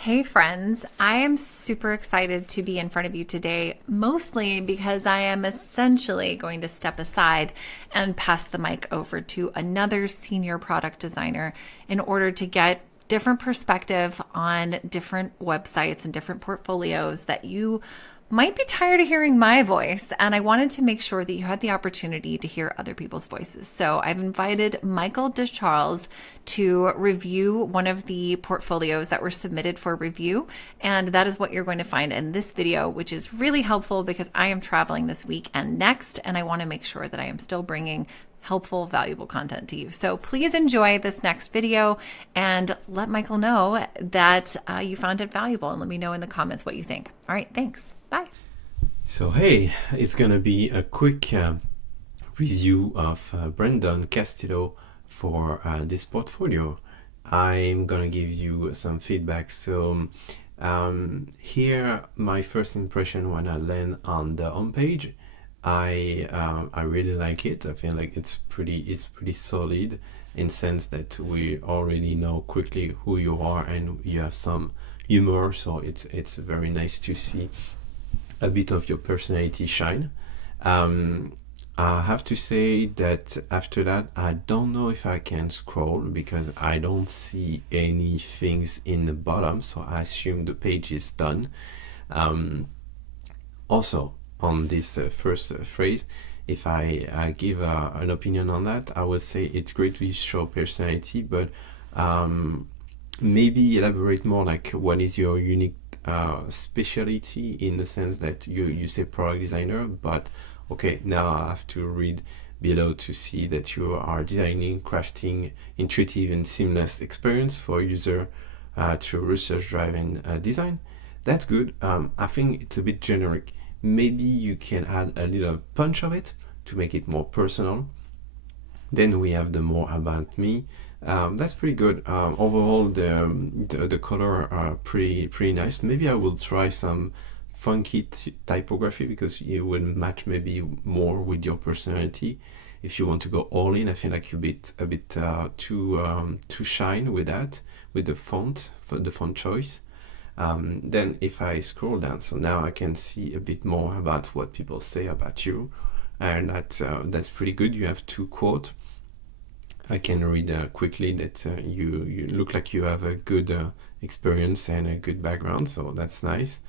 Hey friends, I am super excited to be in front of you today, mostly because I am essentially going to step aside and pass the mic over to another senior product designer in order to get different perspective on different websites and different portfolios that you might be tired of hearing my voice, and I wanted to make sure that you had the opportunity to hear other people's voices. So I've invited Michael DeCharles to review one of the portfolios that were submitted for review, and that is what you're going to find in this video, which is really helpful because I am traveling this week and next, and I want to make sure that I am still bringing helpful, valuable content to you. So please enjoy this next video and let Michael know that you found it valuable, and let me know in the comments what you think. All right, thanks. Bye. So hey, it's gonna be a quick review of Brandon Castillo for this portfolio. I'm gonna give you some feedback. So here, my first impression when I land on the homepage, I really like it. I feel like it's pretty solid in sense that we already know quickly who you are and you have some humor. So it's very nice to see a bit of your personality shine. I have to say that after that, I don't know if I can scroll because I don't see any things in the bottom, so I assume the page is done. Also, on this first phrase, if I give an opinion on that, I would say it's great to show personality, but maybe elaborate more like what is your unique specialty, in the sense that you say product designer, but okay, now I have to read below to see that you are designing, crafting intuitive and seamless experience for user through research-driven design. That's good. I think it's a bit generic. Maybe you can add a little punch of it to make it more personal. Then we have the more about me. That's pretty good. Overall, the color are pretty nice. Maybe I will try some funky typography because it will match maybe more with your personality. If you want to go all in, I feel like you're a bit too shine with that, with the font, for the font choice. Then if I scroll down, so now I can see a bit more about what people say about you, and that's pretty good. You have two quotes. I can read quickly that you look like you have a good experience and a good background, so that's nice.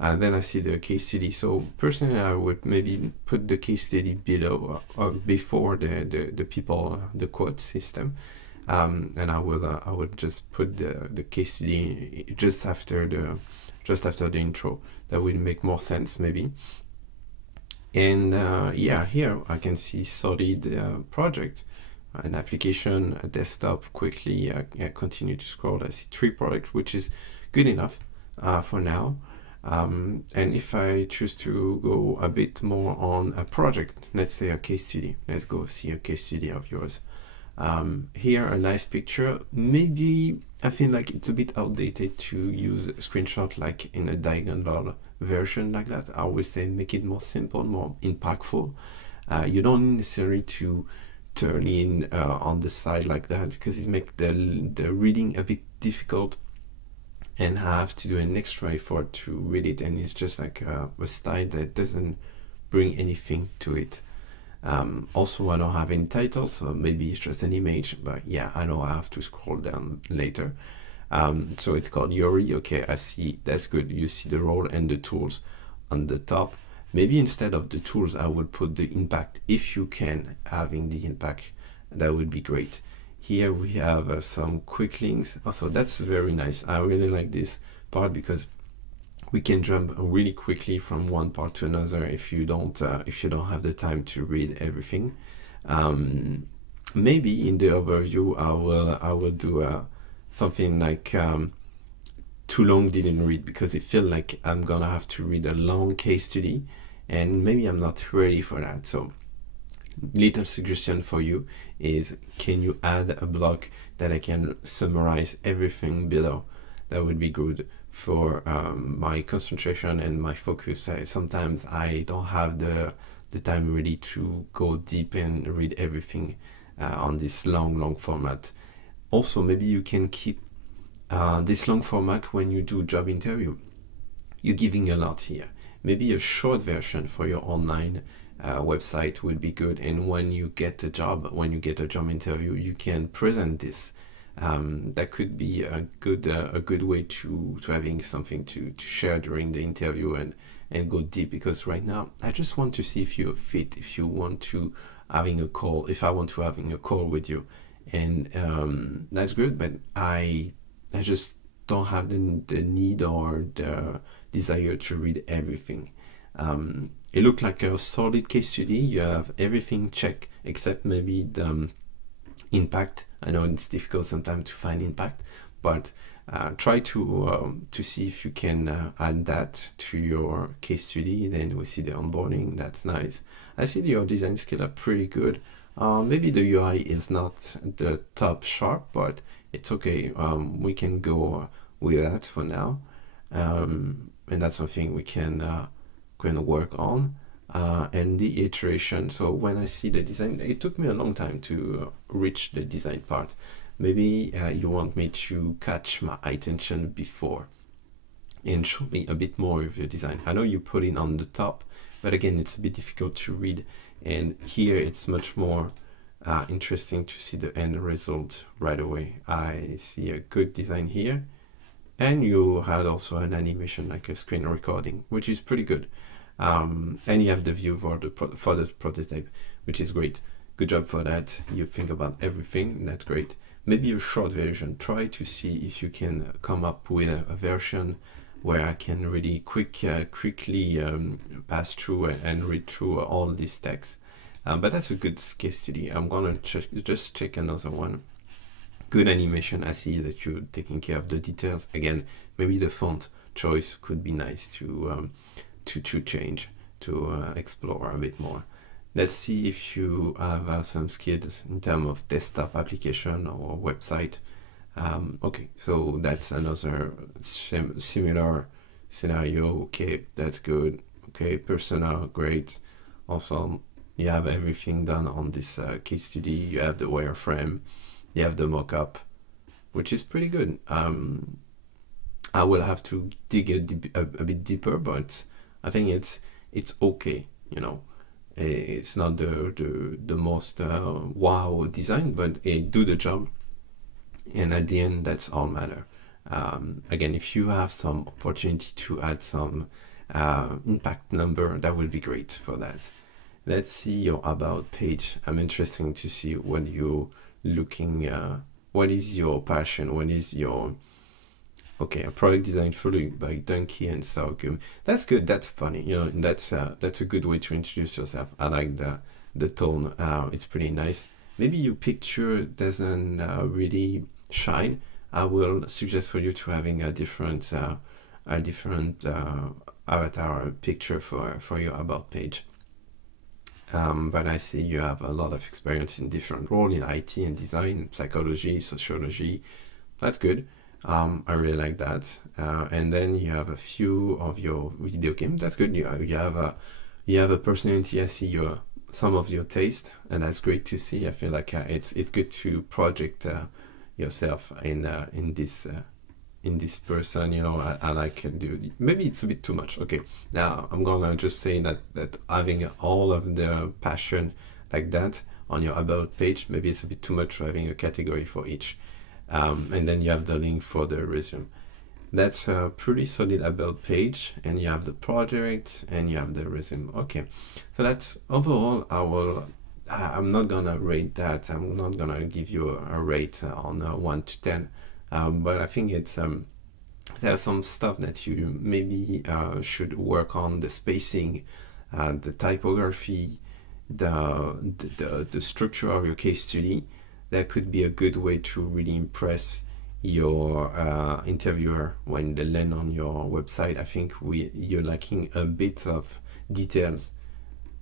Then I see the case study. So personally, I would maybe put the case study below or before the people, the quote system, and I would just put the case study just after the intro. That would make more sense maybe. And yeah, here I can see solid project. An application, a desktop. Quickly continue to scroll. I see 3 products, which is good enough for now. And if I choose to go a bit more on a project, let's say a case study, let's go see a case study of yours. Here, a nice picture. Maybe I feel like it's a bit outdated to use a screenshot like in a diagonal version like that. I always say make it more simple, more impactful. You don't necessarily to turn in on the side like that because it makes the reading a bit difficult, and I have to do an extra effort to read it, and it's just like a style that doesn't bring anything to it. Also, I don't have any titles, so maybe it's just an image, but yeah, I know I have to scroll down later. So it's called Yori. Okay, I see. That's good. You see the role and the tools on the top. Maybe instead of the tools, I would put the impact. If you can, having the impact, that would be great. Here we have some quick links. Also, that's very nice. I really like this part because we can jump really quickly from one part to another if you don't have the time to read everything. Maybe in the overview, I will do something like too long didn't read, because it feels like I'm gonna have to read a long case study, and maybe I'm not ready for that. So little suggestion for you is, can you add a block that I can summarize everything below? That would be good for my concentration and my focus. Sometimes I don't have the time really to go deep and read everything on this long format. Also, maybe you can keep this long format when you do job interview. You're giving a lot here. Maybe a short version for your online website would be good. And when you get a job interview, you can present this. That could be a good way to having something to share during the interview and go deep. Because right now, I just want to see if you're fit, if you want to having a call, if I want to having a call with you, and that's good. But I just don't have the need or the desire to read everything. It looked like a solid case study. You have everything checked except maybe the impact. I know it's difficult sometimes to find impact, but try to see if you can add that to your case study. Then we see the onboarding. That's nice. I see your design skills are pretty good. Maybe the UI is not the top sharp, but it's okay. We can go with that for now, and that's something we can work on. And the iteration. So when I see the design, it took me a long time to reach the design part. Maybe you want me to catch my attention before and show me a bit more of your design. I know you put it on the top, but again, it's a bit difficult to read. And here it's much more interesting to see the end result right away. I see a good design here. And you had also an animation, like a screen recording, which is pretty good. And you have the view for the prototype, which is great. Good job for that. You think about everything. That's great. Maybe a short version. Try to see if you can come up with a version where I can really quickly pass through and read through all these texts. But that's a good case study. I'm gonna just check another one. Good animation. I see that you're taking care of the details. Again, maybe the font choice could be nice to change, to explore a bit more. Let's see if you have some skills in terms of desktop application or website. Okay, so that's another similar scenario. Okay, that's good. Okay, persona, great. Awesome. You have everything done on this case study. You have the wireframe. You have the mock-up, which is pretty good. I will have to dig a bit deeper, but I think it's okay. It's not the most wow design, but it do the job. And at the end, that's all matter. Again, if you have some opportunity to add some impact number, that would be great for that. Let's see your about page. I'm interested to see what you're looking. What is your passion? What is your a product design followed by Donkey and Sorghum. That's good. That's funny. That's a good way to introduce yourself. I like the tone. It's pretty nice. Maybe your picture doesn't really shine. I will suggest for you to having a different avatar picture for your about page. But I see you have a lot of experience in different roles in IT and design, psychology, sociology. That's good. I really like that. And then you have a few of your video games. That's good. You have a personality. I see some of your taste, and that's great to see. I feel like it's good to project yourself in this person. I like do. Maybe it's a bit too much. Okay, now I'm gonna just say that having all of the passion like that on your about page, maybe it's a bit too much having a category for each. And then you have the link for the resume. That's a pretty solid about page, and you have the project and you have the resume. Okay, so that's overall. I'm not gonna rate that. I'm not gonna give you a rate on 1 to 10, but I think it's there's some stuff that you maybe should work on: the spacing, the typography, the structure of your case study. That could be a good way to really impress your interviewer when they land on your website. I think you're lacking a bit of details,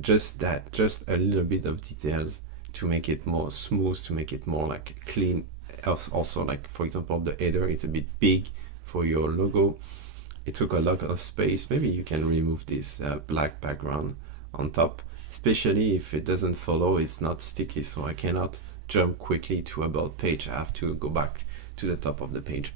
just a little bit of details to make it more smooth, to make it more like clean. Also, like for example, the header is a bit big for your logo. It took a lot of space. Maybe you can remove this black background on top, especially if it doesn't follow. It's not sticky, so I cannot jump quickly to about page. I have to go back to the top of the page.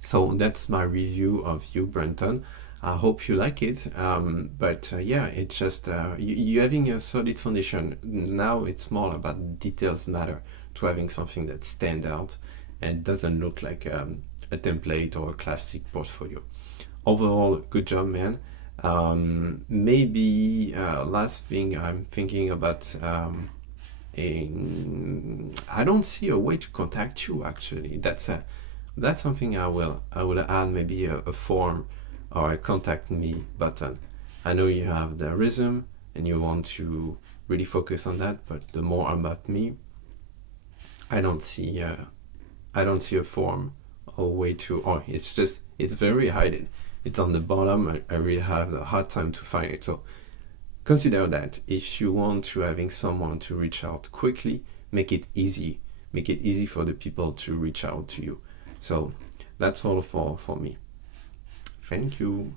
So that's my review of you, Brenton. I hope you like it. But yeah, it's just you having a solid foundation. Now it's more about details matter to having something that stand out and doesn't look like a template or a classic portfolio. Overall, good job, man. Maybe last thing I'm thinking about. I don't see a way to contact you actually. That's something I will add maybe a form or a contact me button. I know you have the rhythm and you want to really focus on that, but the more about me, I don't see I don't see a form or way to, or it's very hidden. It's on the bottom. I really have a hard time to find it. So consider that if you want to having someone to reach out quickly, make it easy. Make it easy for the people to reach out to you. So that's all for me. Thank you.